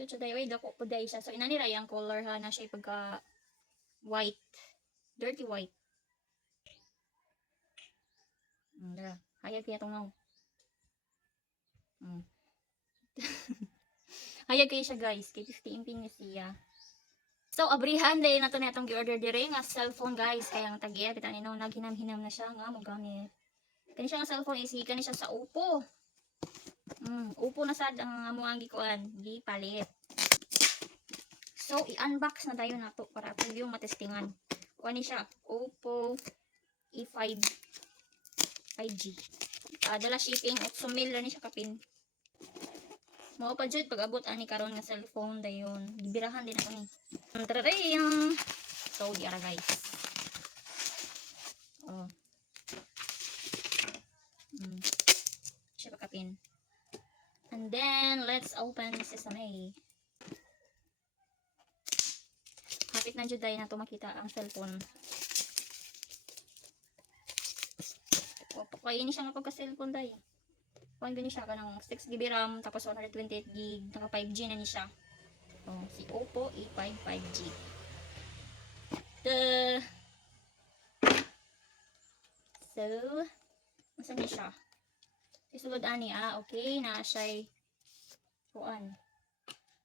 Dito dayo ay dako po day siya. So inanira yung color ha na siya pagka white. Dirty white. Dara. Hayag kaya tong ngaw. Hayag kaya siya guys. Kay 50 imping niya siya. So, abrihan dahil na to na itong gi-order dire nga cellphone guys. Kaya ang tag-iya, kita nino, naghinam-hinam na siya nga mo gamit. Kani siya nga cellphone is kani siya sa Oppo. Oppo na sad ang amo ang gikuan, gi palit. So, i-unbox na tayo na to para po yung matestingan. Kuha ni siya, Oppo E5 5G. Dala shipping, 8,000 lang ni siya kapin. Mao pa jud pag abot ani karon nga cellphone dayon. Gibirahan din ako ni. Tarayang. So, di ara guys. Oh. Siya pakapin. And then, let's open Sesame. Kapit na jud na to makita ang cellphone. Pakainin siya nga pagka-cellphone day. Kuan gani siya kanang 6GB RAM tapos 128GB, naka 5G na ni siya. Oh, si Oppo E5 5G. So, asa ni siya? Isulod ani okay, na siya kuan.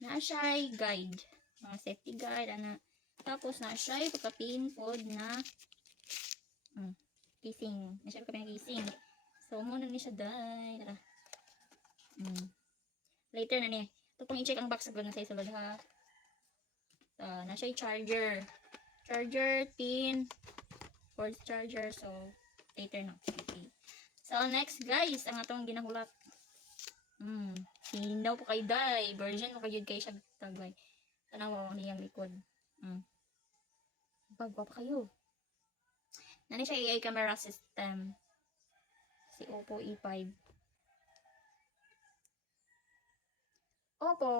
Na siya guide, mga safety guide ana. Tapos na siya pagka-pin pod na casing. Na siya pagka-pin casing. So, muna ni siya dai. Later na ni. Ito pang i-check ang box na sa isulod ha. Na siya charger. Charger, pin, cord charger. So, later na. Okay. So, next guys, ang atong ginahulat. Hinaw po kayo dai. Version mo kayo kay siya tagay. Tanaw mo niyang likod. Bagwa pa kayo. Nani siya AI camera system. Si Oppo E5. Oppo.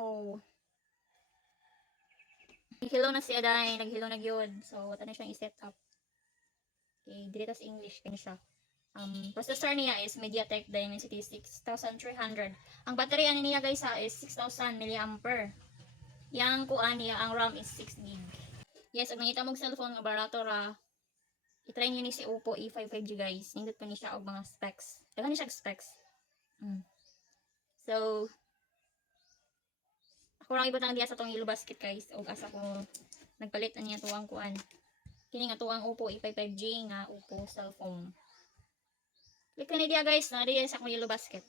Naghilo na siya dahil. Naghilo na yun. So, wala na siyang i-set up. Okay, dito sa English. Kanya siya. Processor niya is MediaTek Dimensity 6300. Ang battery niya guys is 6000 mAh. Yang kuan niya, ang RAM is 6GB. Yes, ang nangita mong cellphone nga barato ra. I-try niyo ni si Oppo E5 5G guys. Nindot pa ni siya og mga specs. Daghan ni siya specs. So, ako lang ibutang diya sa tong yellow basket guys. Og asa ko nagpalit na niya tuwang kuan. Kini nga tuwang Oppo E5 5G nga Oppo cellphone. Click na diya guys, na diya sa akong yellow basket.